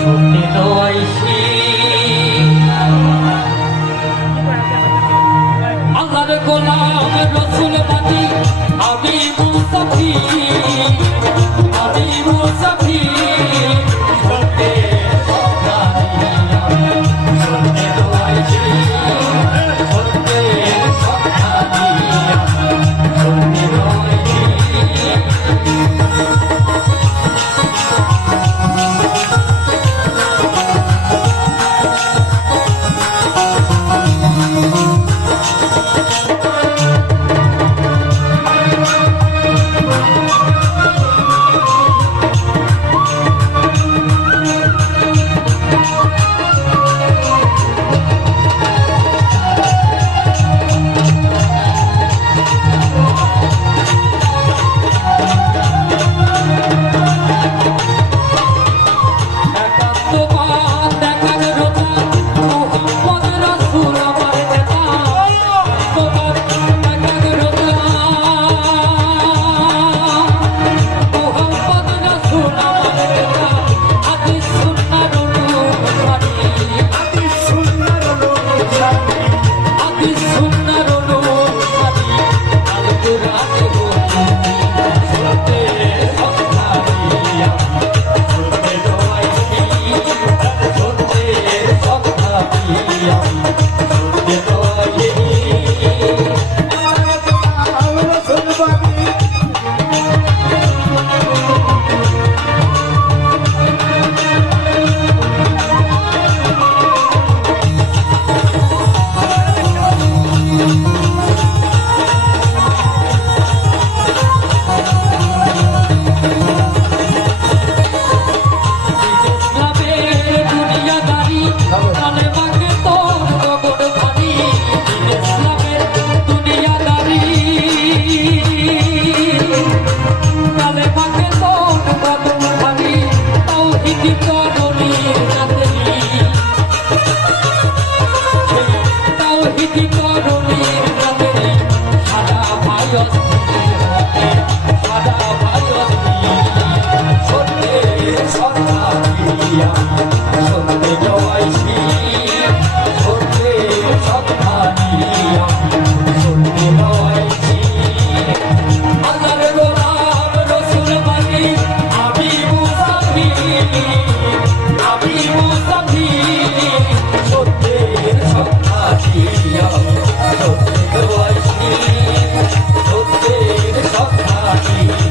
সত্য আইসি Raji.